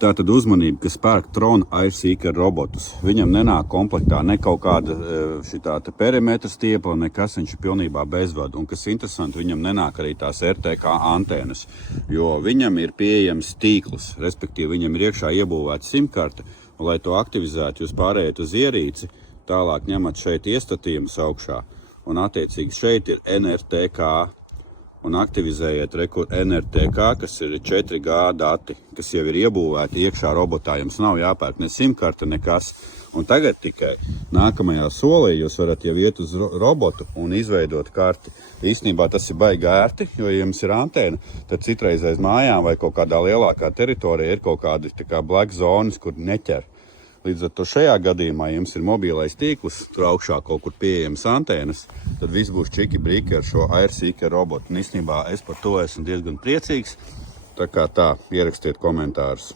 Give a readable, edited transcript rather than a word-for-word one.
Tātad uzmanība, kas pērk Tron AirSeeker robotus. Viņam nenāk komplektā ne kaut kāda šitā perimetra stiepla, nekas, viņš ir pilnībā bezvadu. Un kas interesanti, viņam nenāk arī tās RTK antēnas, jo viņam ir pieejams tīkls, respektīvi viņam ir iekšā iebūvēta simkarte, un lai to aktivizētu, jūs pārējat uz ierīci, tālāk ņemat šeit iestatījumus augšā, un attiecīgi šeit ir NRTK. Un aktivizējiet NRTK, kas ir 4G dati, kas jau ir iebūvēti iekšā robotā. Jums nav jāpērk ne simkarte, nekas. Un tagad tikai nākamajā solī jūs varat jau iet uz robotu un izveidot karti. Īstenībā tas ir baigi ērti, jo ja jums ir antēna, tad citreiz aiz mājām vai kaut kādā lielākā teritorijā ir kaut kādi black zonas, kur neķer. Līdz ar to šajā gadījumā jums ir mobilais tīkls, tur augšā kaut kur pieejams antēnas, tad viss būs čiki brīki ar šo AirSeeker robotu. Un īstenībā es par to esmu diezgan priecīgs, tā kā tā, ierakstiet komentārus.